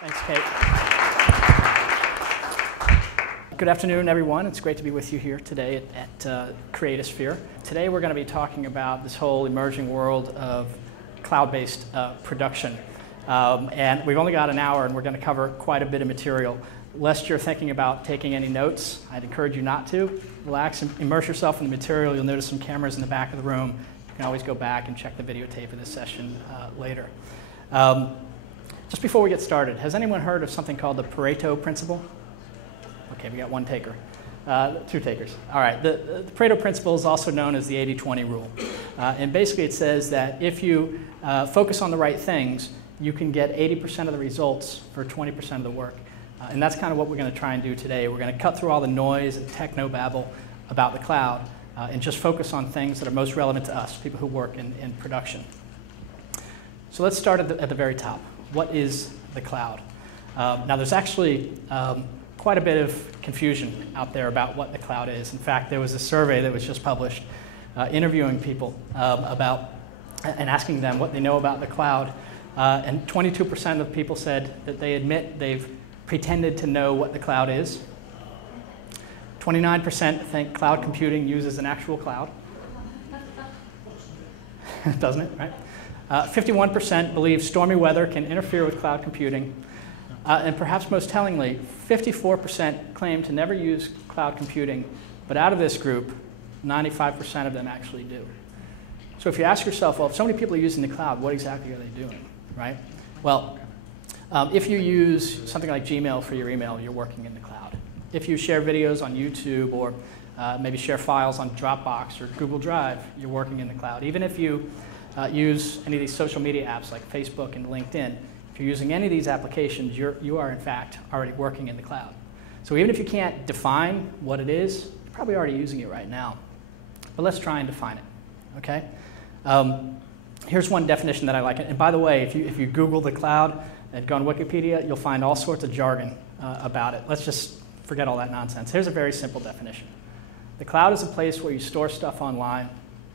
Thanks, Kate. Good afternoon, everyone. It's great to be with you here today at Creatosphere. Today we're going to be talking about this whole emerging world of cloud-based production. And we've only got an hour, and we're going to cover quite a bit of material. Lest you're thinking about taking any notes, I'd encourage you not to. Relax and immerse yourself in the material. You'll notice some cameras in the back of the room. You can always go back and check the videotape of this session later. Just before we get started, has anyone heard of something called the Pareto principle? Okay, we got one taker. Two takers. All right, the Pareto principle is also known as the 80-20 rule. And basically it says that if you focus on the right things, you can get 80% of the results for 20% of the work. And that's kind of what we're going to try and do today. We're going to cut through all the noise and techno-babble about the cloud and just focus on things that are most relevant to us, people who work in production. So let's start at the very top. What is the cloud? Now, there's actually quite a bit of confusion out there about what the cloud is. In fact, there was a survey that was just published interviewing people about and asking them what they know about the cloud. And 22% of people said that they admit they've pretended to know what the cloud is. 29% think cloud computing uses an actual cloud. Doesn't it, right? 51% believe stormy weather can interfere with cloud computing. And perhaps most tellingly, 54% claim to never use cloud computing. But out of this group, 95% of them actually do. So if you ask yourself, well, if so many people are using the cloud, what exactly are they doing, right? Well, if you use something like Gmail for your email, you're working in the cloud. If you share videos on YouTube or maybe share files on Dropbox or Google Drive, you're working in the cloud. Even if you use any of these social media apps like Facebook and LinkedIn, if you're using any of these applications, you are in fact already working in the cloud. So even if you can't define what it is, you're probably already using it right now. But let's try and define it, okay? Here's one definition that I like. And by the way, if you Google the cloud and go on Wikipedia, you'll find all sorts of jargon about it. Let's just forget all that nonsense. Here's a very simple definition. The cloud is a place where you store stuff online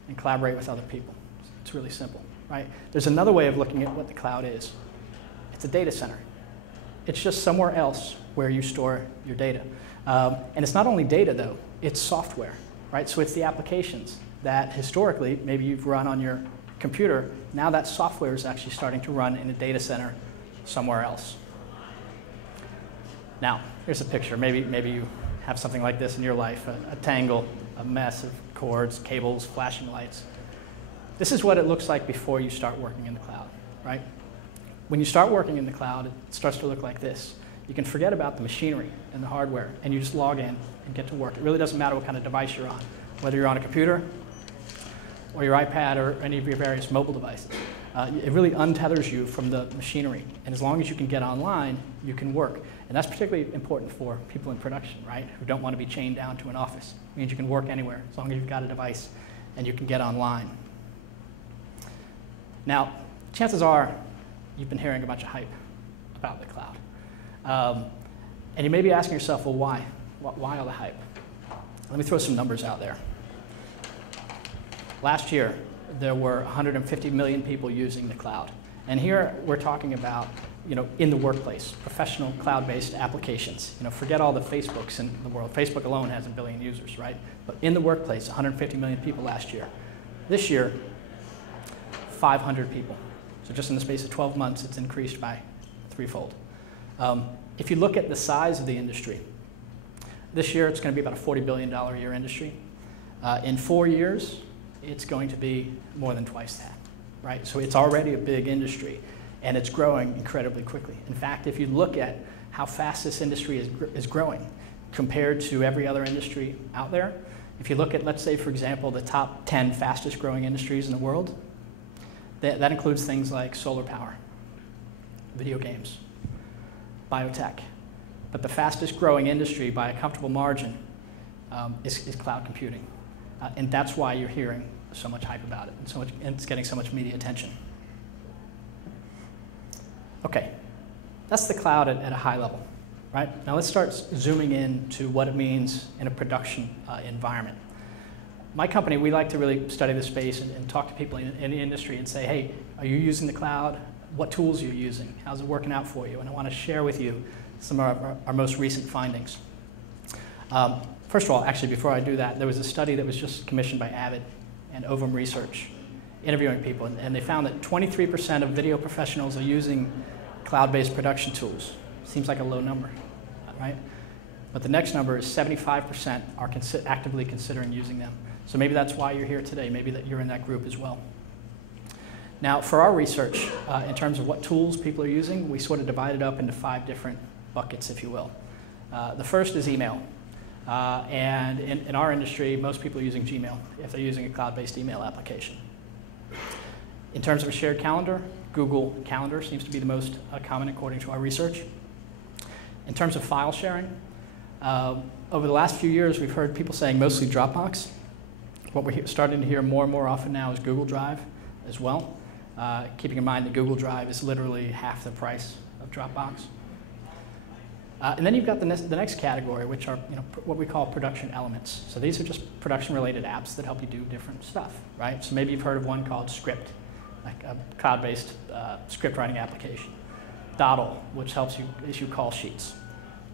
and collaborate with other people. It's really simple, right? There's another way of looking at what the cloud is. It's a data center. It's just somewhere else where you store your data. And it's not only data, though. It's software, right? So it's the applications that historically maybe you've run on your computer. Now that software is actually starting to run in a data center somewhere else. Now, here's a picture. Maybe you have something like this in your life, a tangle, a mess of cords, cables, flashing lights. This is what it looks like before you start working in the cloud, right? When you start working in the cloud, it starts to look like this. You can forget about the machinery and the hardware, and you just log in and get to work. It really doesn't matter what kind of device you're on, whether you're on a computer or your iPad or any of your various mobile devices. It really untethers you from the machinery. And as long as you can get online, you can work. And that's particularly important for people in production, right, who don't want to be chained down to an office. It means you can work anywhere as long as you've got a device and you can get online. Now, chances are you've been hearing a bunch of hype about the cloud. And you may be asking yourself, well, why? Why all the hype? Let me throw some numbers out there. Last year, there were 150 million people using the cloud. And here we're talking about, in the workplace, professional cloud-based applications. Forget all the Facebooks in the world. Facebook alone has 1 billion users, right? But in the workplace, 150 million people last year. This year, 500 people. So just in the space of 12 months, it's increased by threefold. If you look at the size of the industry, this year it's going to be about a $40 billion a year industry. In 4 years, it's going to be more than twice that, right? So it's already a big industry, and it's growing incredibly quickly. In fact, if you look at how fast this industry is growing compared to every other industry out there, if you look at, let's say, for example, the top 10 fastest growing industries in the world, that includes things like solar power, video games, biotech. But the fastest growing industry by a comfortable margin is cloud computing. And that's why you're hearing so much hype about it and it's getting so much media attention. Okay, that's the cloud at a high level, right? Now let's start zooming in to what it means in a production environment. My company, we like to really study the space and talk to people in the industry and say, hey, are you using the cloud? what tools you're using, how's it working out for you, and I want to share with you some of our most recent findings. First of all, actually, before I do that, there was a study that was just commissioned by Avid and Ovum Research, interviewing people, and they found that 23% of video professionals are using cloud-based production tools. Seems like a low number, right? But the next number is 75% are actively considering using them. So maybe that's why you're here today. Maybe that you're in that group as well. Now, for our research, in terms of what tools people are using, we sort of divided up into 5 different buckets, if you will. The first is email. And in our industry, most people are using Gmail if they're using a cloud-based email application. In terms of a shared calendar, Google Calendar seems to be the most common according to our research. In terms of file sharing, over the last few years, we've heard people saying mostly Dropbox. What we're starting to hear more and more often now is Google Drive as well, keeping in mind that Google Drive is literally half the price of Dropbox. And then you've got the next category, which are what we call production elements. So these are just production-related apps that help you do different stuff, right? So maybe you've heard of one called Script, like a cloud-based script writing application. Dottle, which helps you issue call sheets.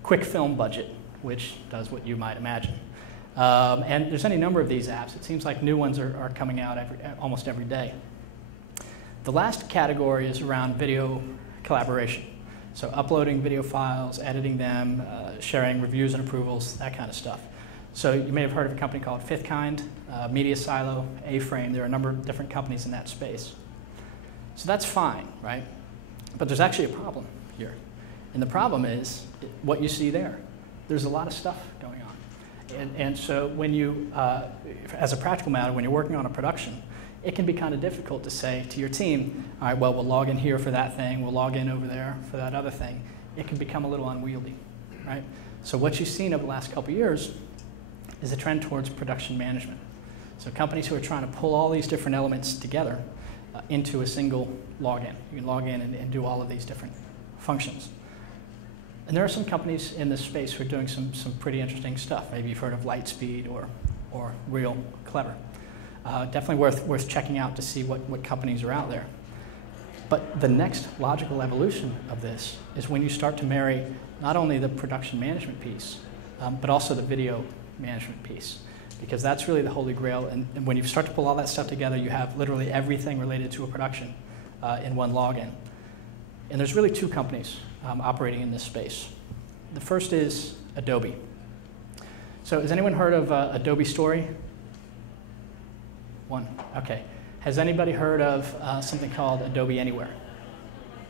Quick Film Budget, which does what you might imagine. And there's any number of these apps. It seems like new ones are coming out almost every day. The last category is around video collaboration. So uploading video files, editing them, sharing reviews and approvals, that kind of stuff. So you may have heard of a company called Fifth Kind, Media Silo, A-Frame. There are a number of different companies in that space. So that's fine, right? But there's actually a problem here. And the problem is what you see there. There's a lot of stuff going on. And so when you, as a practical matter, when you're working on a production, it can be kind of difficult to say to your team, all right, well, we'll log in here for that thing, we'll log in over there for that other thing. It can become a little unwieldy, right? So what you've seen over the last couple of years is a trend towards production management. So companies who are trying to pull all these different elements together into a single login. You can log in and do all of these different functions. And there are some companies in this space who are doing some pretty interesting stuff. Maybe you've heard of Lightspeed or Real Clever. Definitely worth checking out to see what companies are out there. But the next logical evolution of this is when you start to marry not only the production management piece, but also the video management piece, because that's really the holy grail. And when you start to pull all that stuff together, you have literally everything related to a production in one login. And there's really 2 companies operating in this space. The first is Adobe. So has anyone heard of Adobe Story? One, okay. Has anybody heard of something called Adobe Anywhere?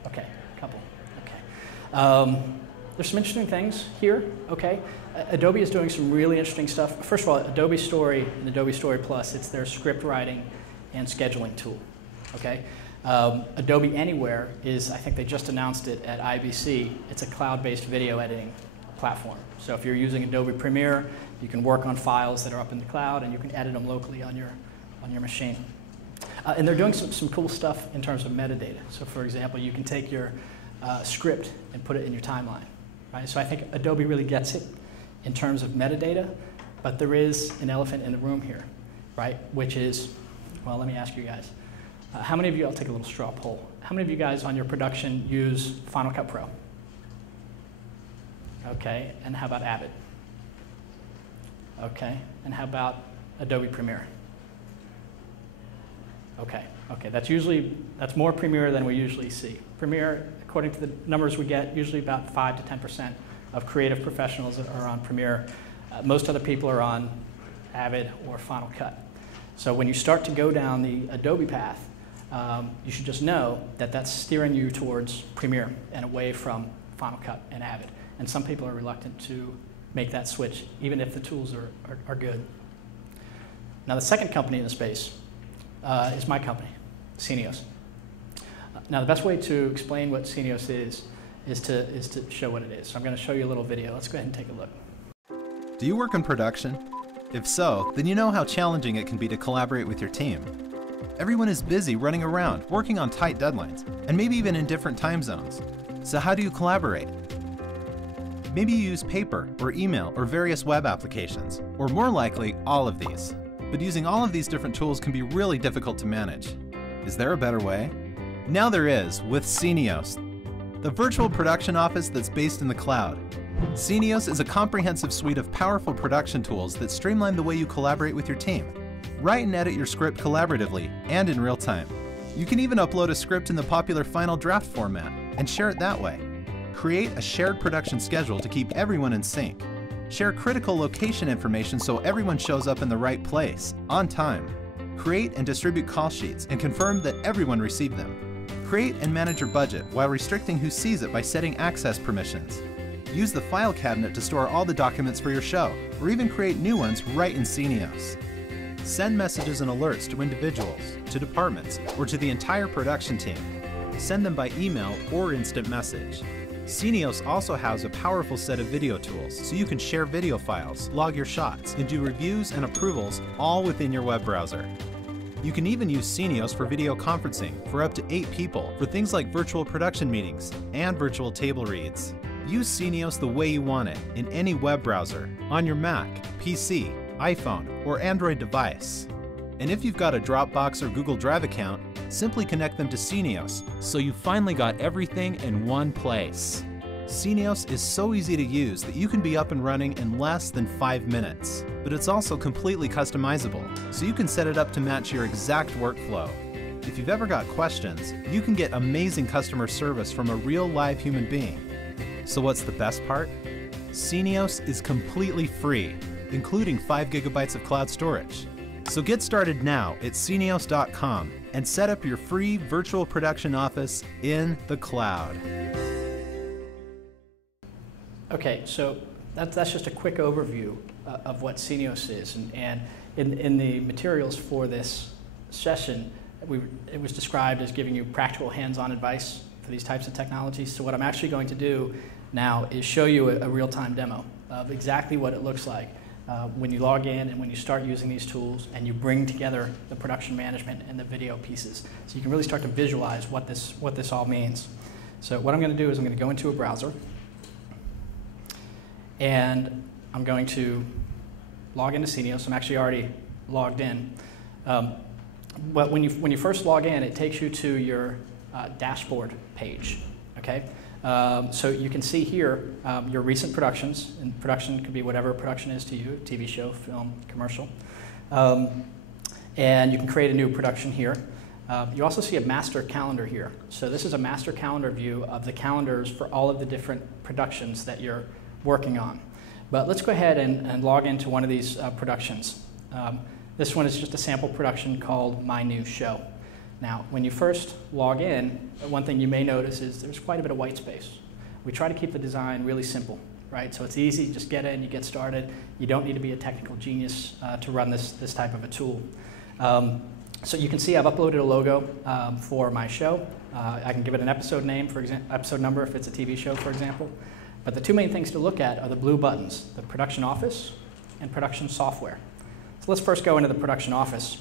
Okay, a couple, okay. There's some interesting things here, okay. Adobe is doing some really interesting stuff. First of all, Adobe Story and Adobe Story Plus, it's their script writing and scheduling tool, okay. Adobe Anywhere is, I think they just announced it at IBC, it's a cloud-based video editing platform. So if you're using Adobe Premiere, you can work on files that are up in the cloud and you can edit them locally on your machine. And they're doing some cool stuff in terms of metadata. So for example, you can take your script and put it in your timeline, right? So I think Adobe really gets it in terms of metadata, but there is an elephant in the room here, right? Which is, well, let me ask you guys. How many of you, I'll take a little straw poll. How many of you guys on your production use Final Cut Pro? Okay, and how about Avid? Okay, and how about Adobe Premiere? Okay, that's more Premiere than we usually see. Premiere, according to the numbers we get, usually about 5 to 10% of creative professionals are on Premiere. Most other people are on Avid or Final Cut. So when you start to go down the Adobe path, you should just know that that's steering you towards Premiere and away from Final Cut and Avid. And some people are reluctant to make that switch, even if the tools are good. Now the second company in the space is my company, Scenios. Now the best way to explain what Scenios is to show what it is. So I'm going to show you a little video. Let's go ahead and take a look. Do you work in production? If so, then you know how challenging it can be to collaborate with your team. Everyone is busy running around, working on tight deadlines, and maybe even in different time zones. So how do you collaborate? Maybe you use paper or email or various web applications, or more likely, all of these. But using all of these different tools can be really difficult to manage. Is there a better way? Now there is with Scenios, the virtual production office that's based in the cloud. Scenios is a comprehensive suite of powerful production tools that streamline the way you collaborate with your team. Write and edit your script collaboratively and in real time. You can even upload a script in the popular Final Draft format and share it that way. Create a shared production schedule to keep everyone in sync. Share critical location information so everyone shows up in the right place, on time. Create and distribute call sheets and confirm that everyone received them. Create and manage your budget while restricting who sees it by setting access permissions. Use the file cabinet to store all the documents for your show, or even create new ones right in Scenios. Send messages and alerts to individuals, to departments, or to the entire production team. Send them by email or instant message. Scenios also has a powerful set of video tools, so you can share video files, log your shots, and do reviews and approvals all within your web browser. You can even use Scenios for video conferencing for up to 8 people for things like virtual production meetings and virtual table reads. Use Scenios the way you want it in any web browser, on your Mac, PC, iPhone, or Android device. And if you've got a Dropbox or Google Drive account, simply connect them to Scenios, so you finally got everything in one place. Scenios is so easy to use that you can be up and running in less than 5 minutes. But it's also completely customizable, so you can set it up to match your exact workflow. If you've ever got questions, you can get amazing customer service from a real live human being. So what's the best part? Scenios is completely free, including 5 GB of cloud storage. So get started now at Scenios.com and set up your free virtual production office in the cloud. Okay, so that's just a quick overview of what Scenios is. And in the materials for this session, it was described as giving you practical hands-on advice for these types of technologies. So what I'm actually going to do now is show you a real-time demo of exactly what it looks like when you log in and when you start using these tools and you bring together the production management and the video pieces. So you can really start to visualize what this all means. So what I'm going to do is I'm going to go into a browser, and I'm going to log into Scenios. I'm actually already logged in. But when you first log in, it takes you to your dashboard page. Okay? So you can see here your recent productions, and production could be whatever production is to you, TV show, film, commercial. And you can create a new production here. You also see a master calendar here. So this is a master calendar view of the calendars for all of the different productions that you're working on. But let's go ahead and log into one of these productions. This one is just a sample production called My New Show. Now, when you first log in, one thing you may notice is there's quite a bit of white space. We try to keep the design really simple, right? So it's easy, just get in, you get started. You don't need to be a technical genius to run this type of a tool. So you can see I've uploaded a logo for my show. I can give it an episode name, for example, episode number if it's a TV show, for example. But the two main things to look at are the blue buttons, the production office and production software. So let's first go into the production office.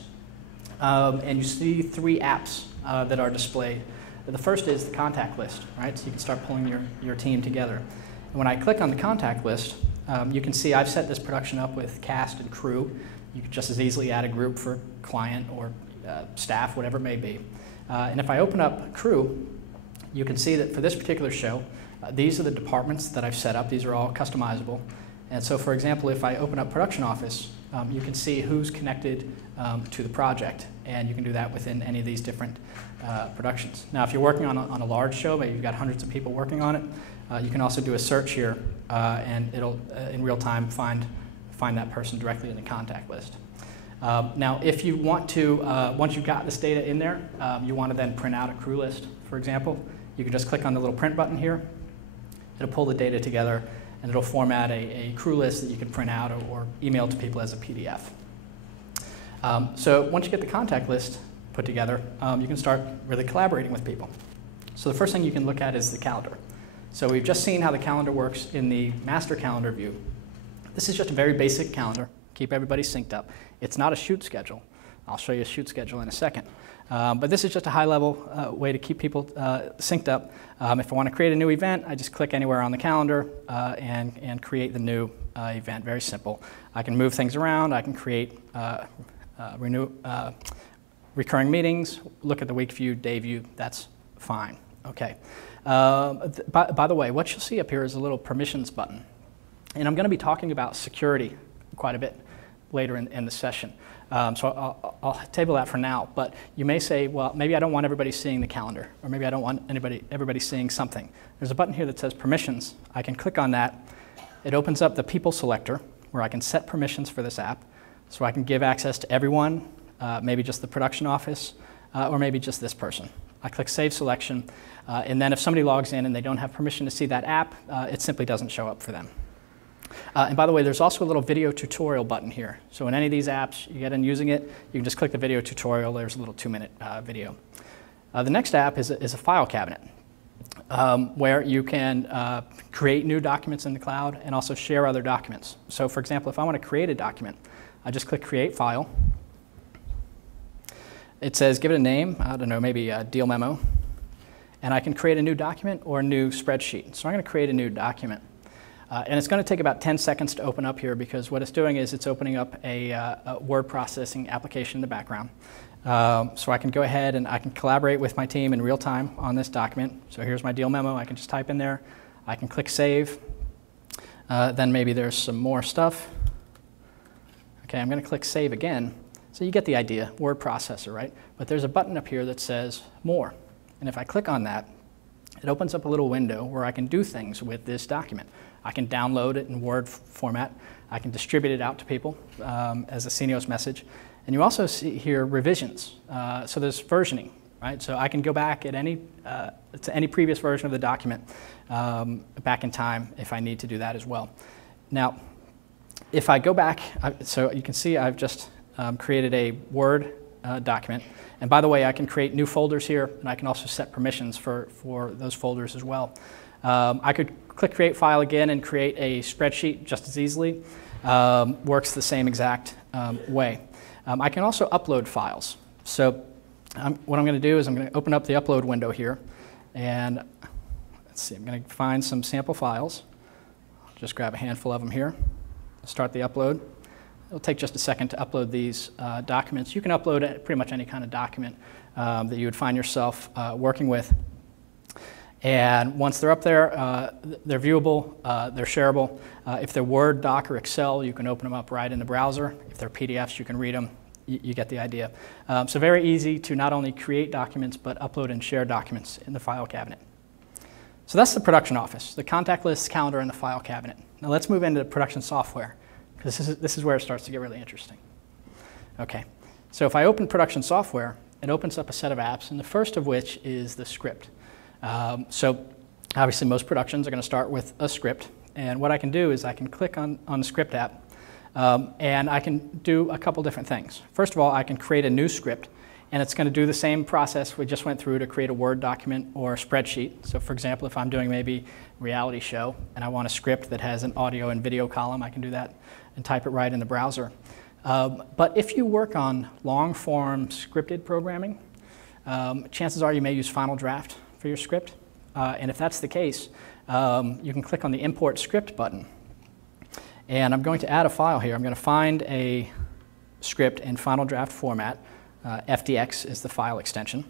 And you see 3 apps that are displayed. The first is the contact list, right? So you can start pulling your team together. And when I click on the contact list, you can see I've set this production up with cast and crew. You could just as easily add a group for client or staff, whatever it may be. And if I open up crew, you can see that for this particular show, these are the departments that I've set up. These are all customizable. And so, for example, if I open up production office, you can see who's connected to the project, and you can do that within any of these different productions. Now, if you're working on a large show, maybe you've got hundreds of people working on it, you can also do a search here, and it'll, in real time, find that person directly in the contact list. Now, if you want to, once you've got this data in there, you want to then print out a crew list, for example, you can just click on the little print button here. It'll pull the data together, and it'll format a crew list that you can print out or email to people as a PDF. So once you get the contact list put together, you can start really collaborating with people. So the first thing you can look at is the calendar. So we've just seen how the calendar works in the master calendar view. This is just a very basic calendar, keep everybody synced up. It's not a shoot schedule. I'll show you a shoot schedule in a second. But this is just a high-level way to keep people synced up. If I want to create a new event, I just click anywhere on the calendar and create the new event. Very simple. I can move things around. I can create recurring meetings, look at the week view, day view. That's fine. Okay. By the way, what you'll see up here is a little permissions button. And I'm going to be talking about security quite a bit later in the session. So I'll table that for now. But you may say, well, maybe I don't want everybody seeing the calendar, or maybe I don't want everybody seeing something. There's a button here that says permissions. I can click on that. It opens up the people selector, where I can set permissions for this app. So I can give access to everyone, maybe just the production office, or maybe just this person. I click Save Selection, and then if somebody logs in and they don't have permission to see that app, it simply doesn't show up for them. And by the way, there's also a little video tutorial button here. So in any of these apps, you get in using it, you can just click the video tutorial. There's a little 2-minute video. The next app is a file cabinet, where you can create new documents in the cloud and also share other documents. So for example, if I want to create a document, I just click Create File. It says give it a name, I don't know, maybe a deal memo. And I can create a new document or a new spreadsheet. So I'm going to create a new document. And it's going to take about 10 seconds to open up here, because what it's doing is it's opening up a word processing application in the background. So I can go ahead and I can collaborate with my team in real time on this document. So here's my deal memo. I can just type in there. I can click Save. Then maybe there's some more stuff. Okay, I'm going to click Save again. So you get the idea, word processor, right? But there's a button up here that says More. And if I click on that, it opens up a little window where I can do things with this document. I can download it in Word format. I can distribute it out to people as a Scenios message. And you also see here revisions. So there's versioning, right? So I can go back at to any previous version of the document back in time if I need to do that as well. Now, if I go back, so you can see I've just created a Word document. And by the way, I can create new folders here, and I can also set permissions for those folders as well. I could click Create File again and create a spreadsheet just as easily. Works the same exact way. I can also upload files. So what I'm going to do is I'm going to open up the upload window here. And let's see, I'm going to find some sample files. I'll just grab a handful of them here. Start the upload. It'll take just a second to upload these documents. You can upload pretty much any kind of document that you would find yourself working with. And once they're up there, they're viewable, they're shareable. If they're Word, Doc, or Excel, you can open them up right in the browser. If they're PDFs, you can read them. You get the idea. So very easy to not only create documents, but upload and share documents in the file cabinet. So that's the production office, the contact list, calendar, and the file cabinet. Now let's move into production software, because this is where it starts to get really interesting. Okay, so if I open production software, it opens up a set of apps, and the first of which is the script. So obviously most productions are going to start with a script, and what I can do is I can click on the script app, and I can do a couple different things. First of all, I can create a new script, and it's going to do the same process we just went through to create a Word document or a spreadsheet. So for example, if I'm doing maybe a reality show and I want a script that has an audio and video column, I can do that and type it right in the browser. But if you work on long-form scripted programming, chances are you may use Final Draft for your script. And if that's the case, you can click on the Import Script button. And I'm going to add a file here. I'm going to find a script in Final Draft format. FDX is the file extension.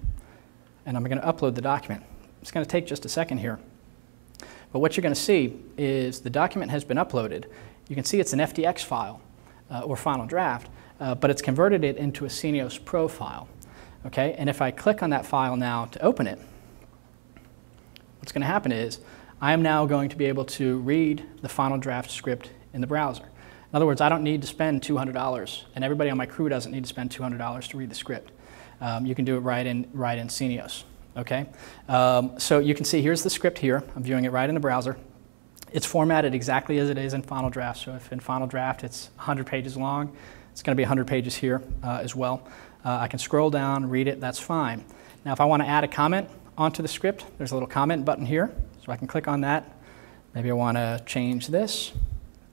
And I'm going to upload the document. It's going to take just a second here. But what you're going to see is the document has been uploaded. You can see it's an FDX file or Final Draft, but it's converted it into a Scenios Pro file. Okay? And if I click on that file now to open it, what's going to happen is I am now going to be able to read the Final Draft script in the browser. In other words, I don't need to spend $200, and everybody on my crew doesn't need to spend $200 to read the script. You can do it right in Scenios. Okay? So you can see here's the script here. I'm viewing it right in the browser. It's formatted exactly as it is in Final Draft. So if in Final Draft it's 100 pages long, it's going to be 100 pages here as well. I can scroll down, read it, that's fine. Now if I want to add a comment onto the script, there's a little comment button here. So I can click on that. Maybe I want to change this.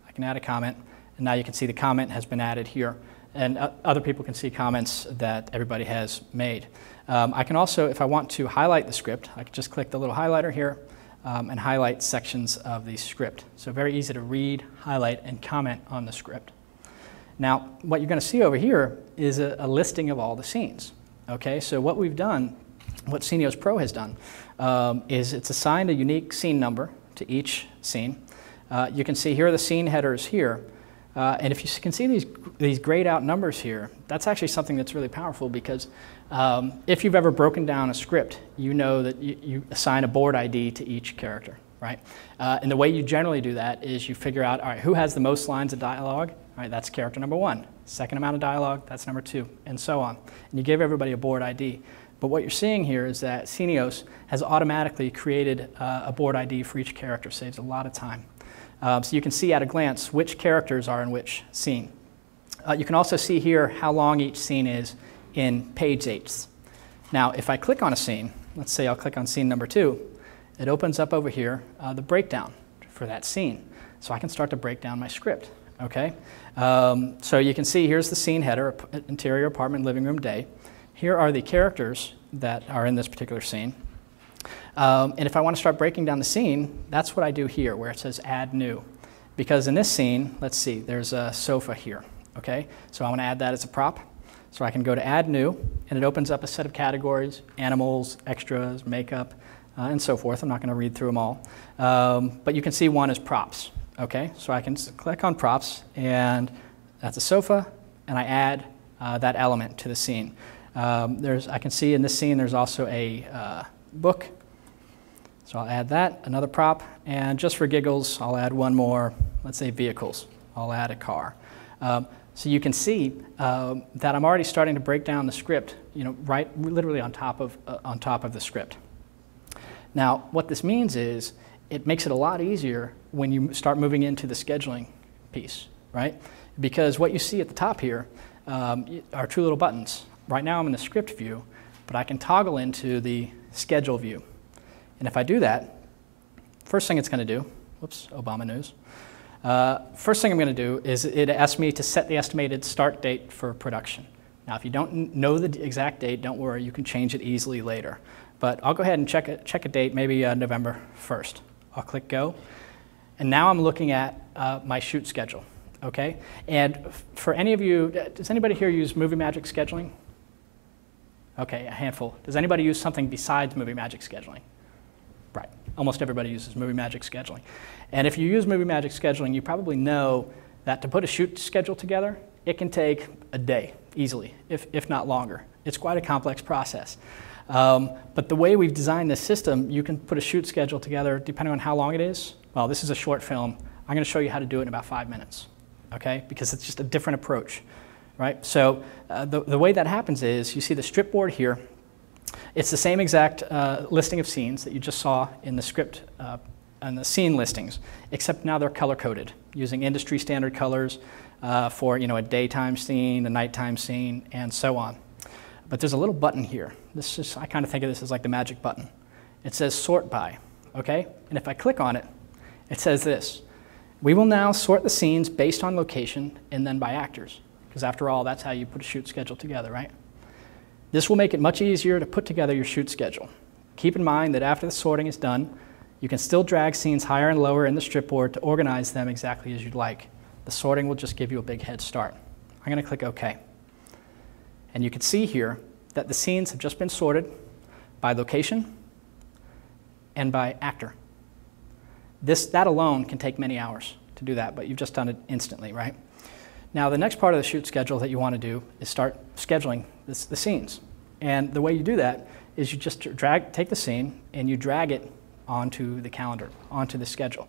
I can add a comment. And now you can see the comment has been added here. And other people can see comments that everybody has made. I can also, if I want to highlight the script, I can just click the little highlighter here and highlight sections of the script. So very easy to read, highlight, and comment on the script. Now, what you're going to see over here is a listing of all the scenes. Okay, so what we've done what Scenios Pro has done is it's assigned a unique scene number to each scene. You can see here are the scene headers here. And if you can see these grayed out numbers here, that's actually something that's really powerful because if you've ever broken down a script, you know that you assign a board ID to each character, right? And the way you generally do that is you figure out, all right, who has the most lines of dialogue? All right, that's character number 1. Second amount of dialogue, that's number 2, and so on. And you give everybody a board ID. But what you're seeing here is that Scenios has automatically created a board ID for each character, saves a lot of time. So you can see at a glance which characters are in which scene. You can also see here how long each scene is in page eighths. Now, if I click on a scene, let's say I'll click on scene number 2, it opens up over here the breakdown for that scene. So I can start to break down my script, okay? So you can see here's the scene header, interior apartment, living room, day. Here are the characters that are in this particular scene. And if I want to start breaking down the scene, that's what I do here, where it says add new. Because in this scene, let's see, there's a sofa here, okay? So I want to add that as a prop. So I can go to add new, and it opens up a set of categories, animals, extras, makeup, and so forth. I'm not going to read through them all. But you can see one is props, okay? So I can click on props, and that's a sofa, and I add that element to the scene. I can see in this scene there's also a book. So I'll add that, another prop, and just for giggles, I'll add one more, let's say vehicles. I'll add a car. So you can see that I'm already starting to break down the script, right, literally on top of the script. Now, what this means is it makes it a lot easier when you start moving into the scheduling piece, right? Because what you see at the top here are two little buttons. Right now I'm in the script view, but I can toggle into the schedule view. And if I do that, first thing it's going to do, whoops, Obama news. First thing I'm going to do is it asks me to set the estimated start date for production. Now, if you don't know the exact date, don't worry, you can change it easily later. But I'll go ahead and check a date, maybe November 1st. I'll click go. And now I'm looking at my shoot schedule, okay? And for any of you, does anybody here use Movie Magic scheduling? Okay, a handful. Does anybody use something besides Movie Magic scheduling? Right, almost everybody uses Movie Magic scheduling. And if you use Movie Magic scheduling, you probably know that to put a shoot schedule together, it can take a day, easily, if not longer. It's quite a complex process. But the way we've designed this system, you can put a shoot schedule together depending on how long it is. Well, this is a short film. I'm going to show you how to do it in about 5 minutes, okay? Because it's just a different approach, right? So the way that happens is you see the strip board here. It's the same exact listing of scenes that you just saw in the script and the scene listings, except now they're color-coded using industry standard colors for a daytime scene, a nighttime scene, and so on. But there's a little button here. I kind of think of this as like the magic button. It says sort by, okay? And if I click on it, it says this: we will now sort the scenes based on location and then by actors, because after all, that's how you put a shoot schedule together, right? This will make it much easier to put together your shoot schedule. Keep in mind that after the sorting is done, you can still drag scenes higher and lower in the strip board to organize them exactly as you'd like. The sorting will just give you a big head start. I'm going to click OK. And you can see here that the scenes have just been sorted by location and by actor. That alone can take many hours to do that, but you've just done it instantly, right? Now, the next part of the shoot schedule that you want to do is start scheduling the scenes. And the way you do that is you just take the scene and you drag it onto the calendar, onto the schedule.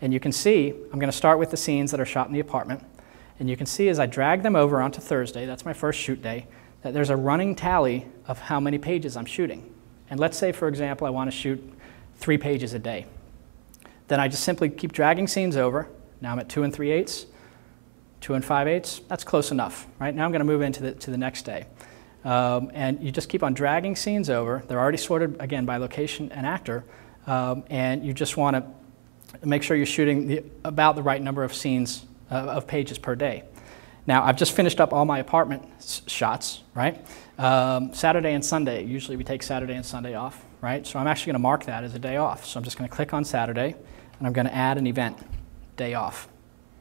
And you can see, I'm going to start with the scenes that are shot in the apartment. And you can see as I drag them over onto Thursday, that's my first shoot day, that there's a running tally of how many pages I'm shooting. And let's say, for example, I want to shoot 3 pages a day. Then I just simply keep dragging scenes over. Now I'm at 2 3/8, 2 5/8. That's close enough, right? Now I'm going to move into the next day. And you just keep on dragging scenes over. They're already sorted, again, by location and actor. And you just want to make sure you're shooting about the right number of scenes, of pages per day. Now, I've just finished up all my apartment shots, right? Saturday and Sunday. Usually we take Saturday and Sunday off, right? So I'm actually going to mark that as a day off. So I'm just going to click on Saturday, and I'm going to add an event, day off.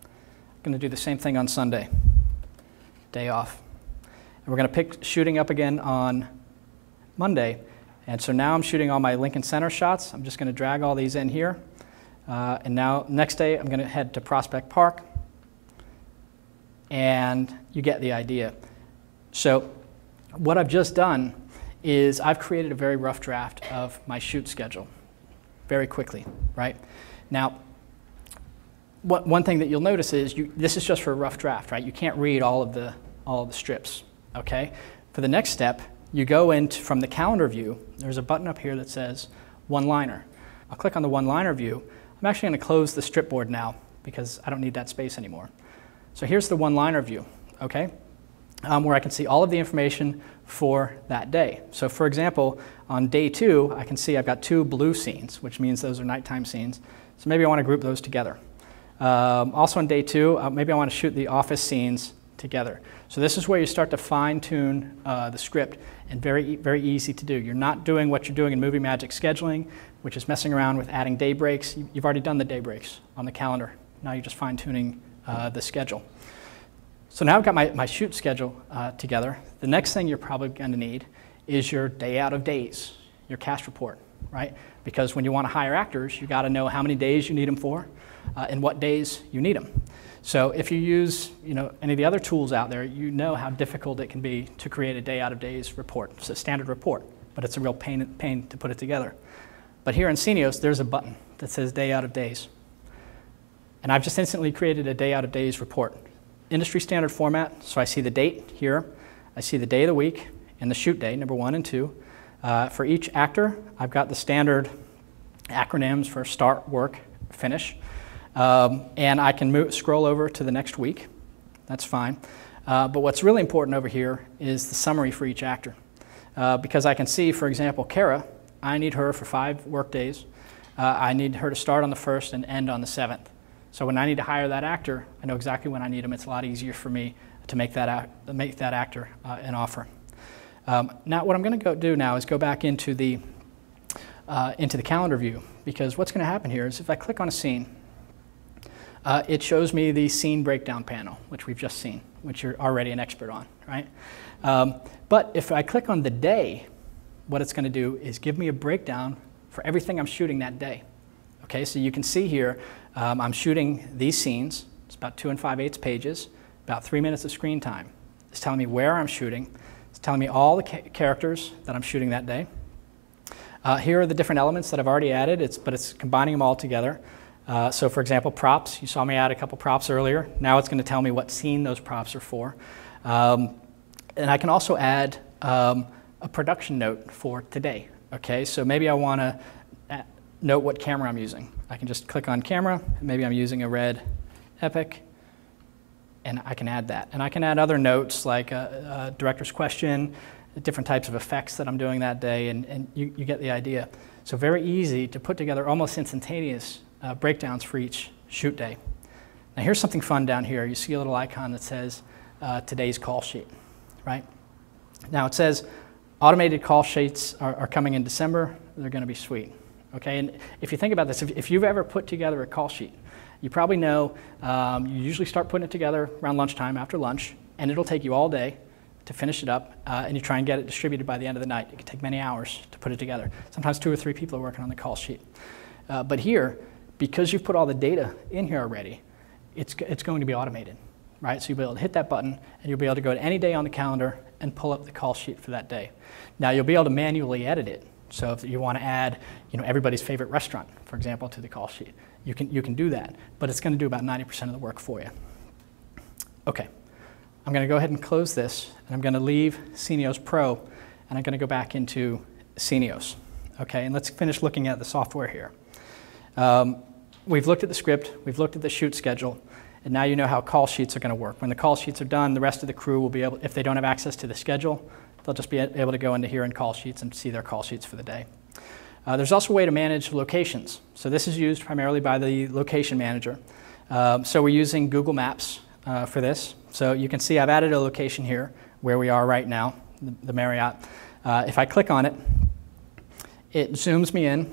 I'm going to do the same thing on Sunday, day off. And we're going to pick shooting up again on Monday, And so now I'm shooting all my Lincoln Center shots. I'm just going to drag all these in here. And now next day I'm going to head to Prospect Park. And you get the idea. So what I've just done is I've created a very rough draft of my shoot schedule very quickly, right? Now, one thing that you'll notice is this is just for a rough draft, right? You can't read all of the strips, okay? For the next step, you go in from the calendar view. There's a button up here that says one-liner. I'll click on the one-liner view. I'm actually going to close the strip board now because I don't need that space anymore. So here's the one-liner view, okay? Where I can see all of the information for that day. So for example, on day 2, I can see I've got 2 blue scenes, which means those are nighttime scenes. So maybe I want to group those together. Also on day 2, maybe I want to shoot the office scenes together. So this is where you start to fine-tune the script, and very, very easy to do. You're not doing what you're doing in Movie Magic scheduling, which is messing around with adding day breaks. You've already done the day breaks on the calendar. Now you're just fine-tuning the schedule. So now I've got my shoot schedule together. The next thing you're probably going to need is your day out of days, your cast report, right? Because when you want to hire actors, you got to know how many days you need them for and what days you need them. So if you use any of the other tools out there, you know how difficult it can be to create a day out of days report. It's a standard report, but it's a real pain to put it together. But here in Scenios, there's a button that says day out of days. And I've just instantly created a day out of days report. Industry standard format, so I see the date here, I see the day of the week, and the shoot day, number 1 and 2. For each actor, I've got the standard acronyms for start, work, finish. And I can scroll over to the next week. That's fine. But what's really important over here is the summary for each actor. Because I can see, for example, Kara, I need her for 5 work days. I need her to start on the 1st and end on the 7th. So when I need to hire that actor, I know exactly when I need him. It's a lot easier for me to make that actor an offer. Now what I'm going to do now is go back into the calendar view, because what's going to happen here is if I click on a scene, it shows me the scene breakdown panel, which we've just seen, which you're already an expert on, right? But if I click on the day, what it's going to do is give me a breakdown for everything I'm shooting that day. Okay, so you can see here, I'm shooting these scenes. It's about 2 5/8 pages, about 3 minutes of screen time. It's telling me where I'm shooting. It's telling me all the characters that I'm shooting that day. Here are the different elements that I've already added, but it's combining them all together. So for example, props. You saw me add a couple props earlier. Now it's going to tell me what scene those props are for. And I can also add a production note for today. Okay, so maybe I want to note what camera I'm using. I can just click on camera, and maybe I'm using a red Epic, and I can add that. And I can add other notes like a director's question, different types of effects that I'm doing that day, and you get the idea. So very easy to put together almost instantaneous breakdowns for each shoot day. Now here's something fun down here. You see a little icon that says today's call sheet, right? Now it says automated call sheets are coming in December. They're going to be sweet. Okay, and if you think about this, if you've ever put together a call sheet, you probably know you usually start putting it together around lunchtime, after lunch, and it'll take you all day to finish it up, and you try and get it distributed by the end of the night. It can take many hours to put it together. Sometimes 2 or 3 people are working on the call sheet. But here, because you've put all the data in here already, it's going to be automated, right? So you'll be able to hit that button, and you'll be able to go to any day on the calendar and pull up the call sheet for that day. Now you'll be able to manually edit it. So if you want to add, everybody's favorite restaurant, for example, to the call sheet, you can do that. But it's going to do about 90% of the work for you. Okay, I'm going to go ahead and close this, and I'm going to leave Scenios Pro, and I'm going to go back into Scenios. Okay, and let's finish looking at the software here. We've looked at the script, we've looked at the shoot schedule, and now you know how call sheets are going to work. When the call sheets are done, the rest of the crew will be able, if they don't have access to the schedule, they'll just be able to go into here in call sheets and see their call sheets for the day. There's also a way to manage locations. So this is used primarily by the location manager. So we're using Google Maps for this. So you can see I've added a location here where we are right now, the Marriott. If I click on it, it zooms me in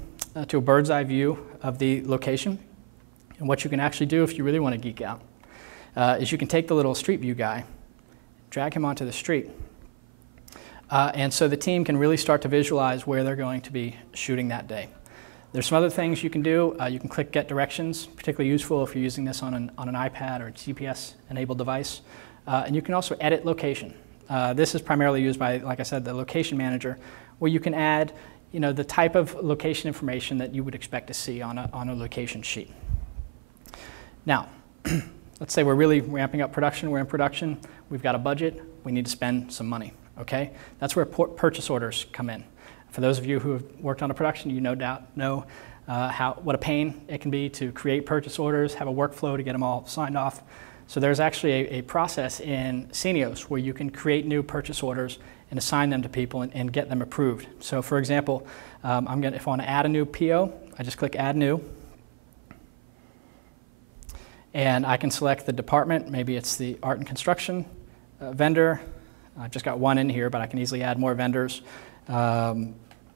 to a bird's eye view of the location. And what you can actually do if you really want to geek out is you can take the little street view guy, drag him onto the street, And so the team can really start to visualize where they're going to be shooting that day. There's some other things you can do. You can click Get Directions, particularly useful if you're using this on an iPad or a GPS-enabled device. And you can also edit location. This is primarily used by, like I said, the location manager, where you can add the type of location information that you would expect to see on a location sheet. Now, let's say we're really ramping up production. We're in production. We've got a budget. We need to spend some money. Okay? That's where purchase orders come in. For those of you who have worked on a production, you no doubt know what a pain it can be to create purchase orders, have a workflow to get them all signed off. So there's actually a process in Scenios where you can create new purchase orders and assign them to people and get them approved. So for example, if I want to add a new PO, I just click Add New. And I can select the department. Maybe it's the art and construction vendor. I've just got one in here, but I can easily add more vendors.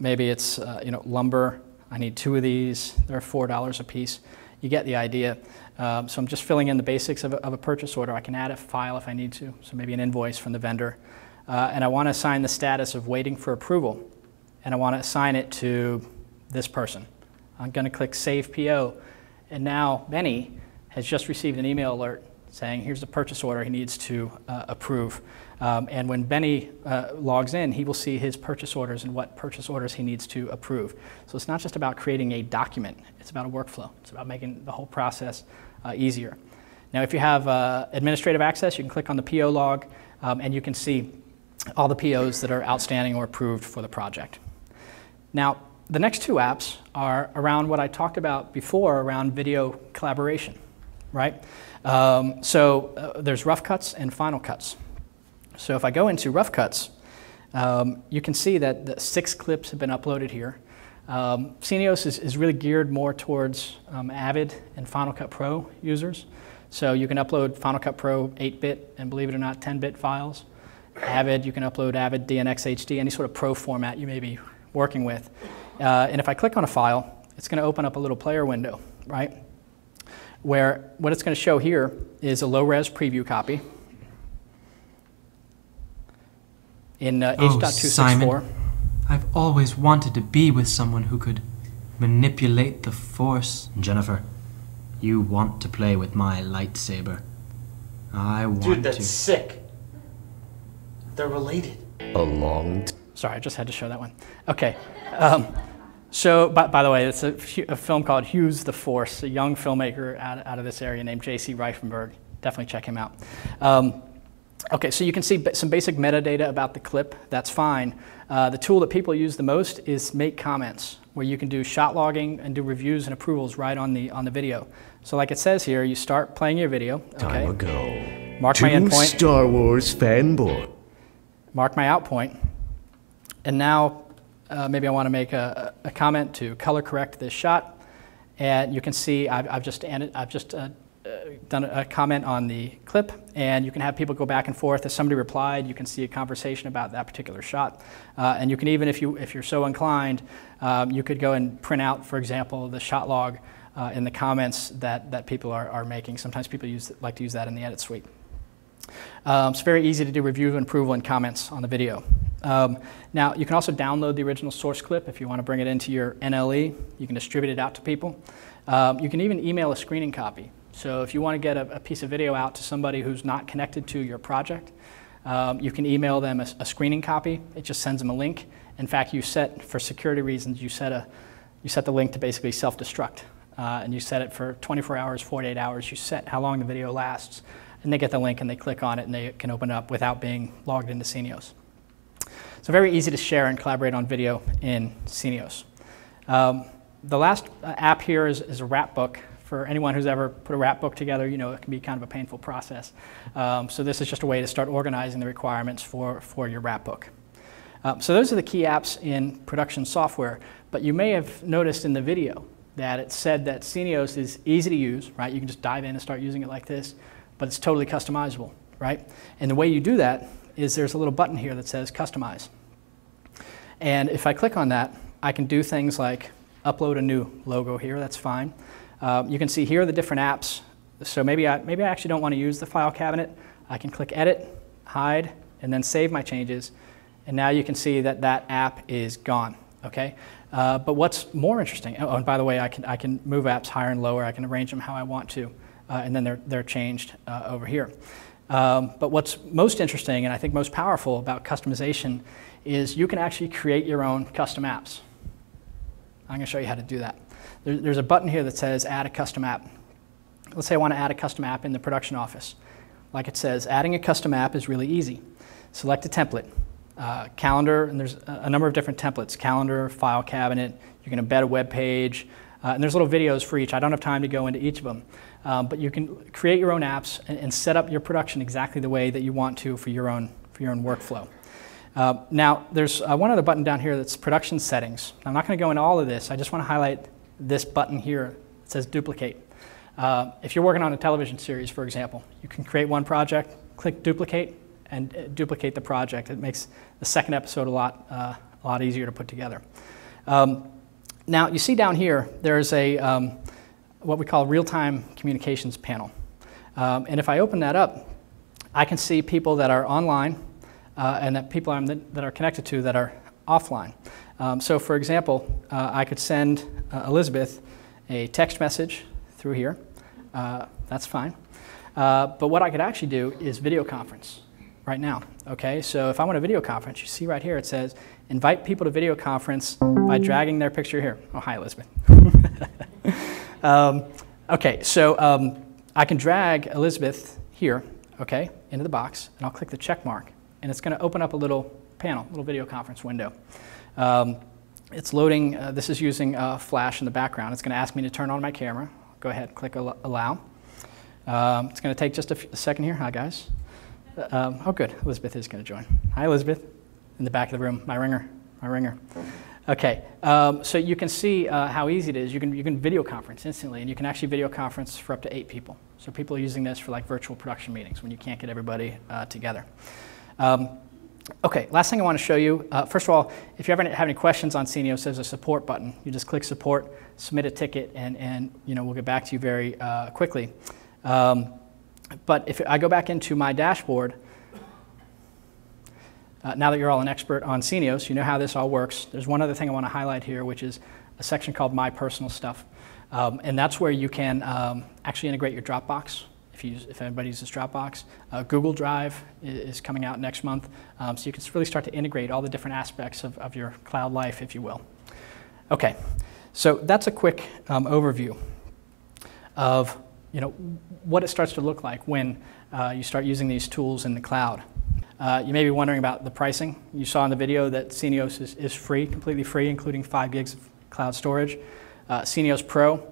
Maybe it's lumber. I need 2 of these. They're $4 a piece. You get the idea. So I'm just filling in the basics of a purchase order. I can add a file if I need to, so maybe an invoice from the vendor. And I want to assign the status of waiting for approval. And I want to assign it to this person. I'm going to click Save PO. And now Benny has just received an email alert saying, here's the purchase order he needs to approve. And when Benny logs in, he will see his purchase orders and what purchase orders he needs to approve. So it's not just about creating a document, it's about a workflow. It's about making the whole process easier. Now if you have administrative access, you can click on the PO log and you can see all the POs that are outstanding or approved for the project. Now the next 2 apps are around what I talked about before around video collaboration, right? There's Rough Cuts and Final Cuts. So if I go into Rough Cuts, you can see that the 6 clips have been uploaded here. Scenios is really geared more towards Avid and Final Cut Pro users. So you can upload Final Cut Pro 8-bit and, believe it or not, 10-bit files. Avid, you can upload Avid DNX HD, any sort of pro format you may be working with. And if I click on a file, it's going to open up a little player window, right? Where what it's going to show here is a low-res preview copy in H.264. Simon, I've always wanted to be with someone who could manipulate the Force. Jennifer, you want to play with my lightsaber. I want to... Dude, that's sick. They're related. Sorry, I just had to show that one. Okay. So, by the way, it's a film called Hughes the Force, a young filmmaker out of this area named J.C. Reifenberg. Definitely check him out. Okay, so you can see some basic metadata about the clip. That's fine. The tool that people use the most is Make Comments, where you can do shot logging and do reviews and approvals right on the video. So like it says here, you start playing your video. Okay. Time ago. Mark my endpoint. Star Wars fanboy. Mark my out point. And now maybe I want to make a comment to color correct this shot. And you can see I've just done a comment on the clip, and you can have people go back and forth. As somebody replied, you can see a conversation about that particular shot. And you can even, if you're so inclined, you could go and print out, for example, the shot log in the comments that people are making. Sometimes people like to use that in the edit suite. It's very easy to do review and approval and comments on the video. Now, you can also download the original source clip if you want to bring it into your NLE. You can distribute it out to people. You can even email a screening copy. So if you want to get a piece of video out to somebody who's not connected to your project, you can email them a screening copy. It just sends them a link. In fact, for security reasons, you set the link to basically self-destruct. And you set it for 24 hours, 48 hours. You set how long the video lasts. And they get the link and they click on it and they can open it up without being logged into Scenios. So very easy to share and collaborate on video in Scenios. The last app here is a wrap book. For anyone who's ever put a wrap book together, you know it can be kind of a painful process. So this is just a way to start organizing the requirements for your wrap book. So those are the key apps in production software. But you may have noticed in the video that it said that Scenios is easy to use, right? You can just dive in and start using it like this, but it's totally customizable, right? And the way you do that is there's a little button here that says Customize. And if I click on that, I can do things like upload a new logo here. That's fine. You can see here the different apps. So maybe I actually don't want to use the file cabinet. I can click Edit, Hide, and then save my changes. and now you can see that that app is gone, okay? But what's more interesting, oh, and by the way, I can move apps higher and lower, I can arrange them how I want to, and then they're changed over here. But what's most interesting, and I think most powerful about customization, is you can actually create your own custom apps. I'm going to show you how to do that. There's a button here that says Add a Custom App. Let's say I want to add a custom app in the production office. Like it says, adding a custom app is really easy. Select a template. Calendar, and there's a number of different templates. Calendar, file cabinet, you can embed a web page, and there's little videos for each. I don't have time to go into each of them. But you can create your own apps and set up your production exactly the way that you want to for your own workflow. Now, there's one other button down here that's production settings. I'm not going to go into all of this. I just want to highlight this button here. It says duplicate. If you're working on a television series, for example, you can create one project, click duplicate, and duplicate the project. It makes the second episode a lot easier to put together. Now, you see down here, there's a what we call real-time communications panel. And if I open that up, I can see people that are online and that people that are connected to that are offline. So for example, I could send Elizabeth a text message through here. That's fine. But what I could actually do is video conference right now. Okay, so if I want a video conference, you see right here it says invite people to video conference by dragging their picture here. Oh, hi, Elizabeth. Okay, so I can drag Elizabeth here, okay, into the box, and I'll click the check mark, and it's going to open up a little panel, a little video conference window. It's loading. This is using Flash in the background. It's going to ask me to turn on my camera. Go ahead, click Allow. It's going to take just a second here. Hi, guys. Oh, good. Elizabeth is going to join. Hi, Elizabeth. In the back of the room, my ringer. Okay, so you can see how easy it is. You can video conference instantly, and you can actually video conference for up to 8 people. So people are using this for like virtual production meetings when you can't get everybody together. Okay, last thing I want to show you. First of all, if you ever have any questions on Scenios, there's a support button. You just click support, submit a ticket, and we'll get back to you very quickly. But if I go back into my dashboard, now that you're all an expert on Scenios, you know how this all works. There's one other thing I want to highlight here, which is a section called My Personal Stuff. And that's where you can actually integrate your Dropbox, if anybody uses Dropbox. Google Drive is coming out next month. So you can really start to integrate all the different aspects of your cloud life, if you will. Okay, so that's a quick overview of what it starts to look like when you start using these tools in the cloud. You may be wondering about the pricing. You saw in the video that Scenios is free, completely free, including 5 gigs of cloud storage. Scenios Pro,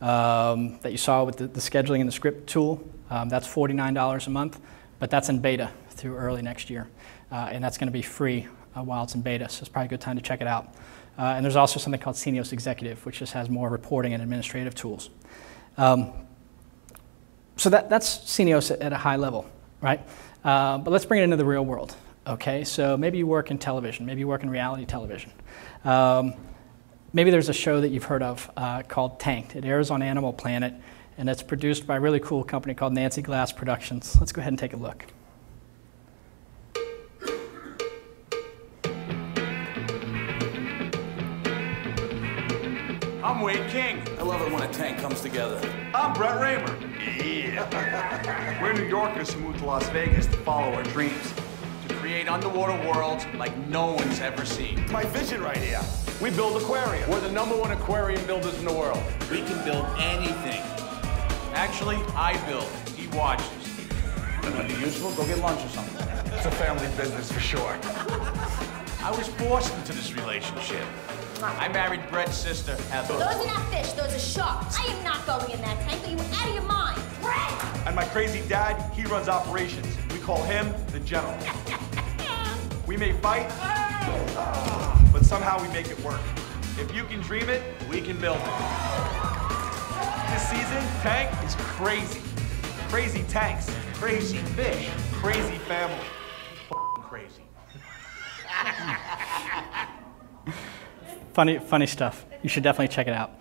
that you saw with the scheduling and the script tool, that's $49 a month, but that's in beta through early next year. And that's going to be free while it's in beta, so it's probably a good time to check it out. And there's also something called Scenios Executive, which just has more reporting and administrative tools. So that's Scenios at a high level, right? But let's bring it into the real world, okay? So maybe you work in television, maybe you work in reality television. Maybe there's a show that you've heard of called Tanked. It airs on Animal Planet, and it's produced by a really cool company called Nancy Glass Productions. Let's go ahead and take a look. I'm Wade King. I love it when a tank comes together. I'm Brett Raymer. Yeah. We're New Yorkers who moved to Las Vegas to follow our dreams. To create underwater worlds like no one's ever seen. It's my vision right here. We build aquariums. We're the #1 aquarium builders in the world. We can build anything. Actually, I build. He watches. That'd be useful. Go get lunch or something. It's a family business for sure. I was forced into this relationship. I married Brett's sister, Heather. Those are not fish, those are sharks. I am not going in that tank. Are you out of your mind? Brett! And my crazy dad, he runs operations. We call him the General. We may fight, but somehow we make it work. If you can dream it, we can build it. This season, Tank is crazy. Crazy tanks, crazy fish, crazy family. Crazy. Funny stuff. You should definitely check it out.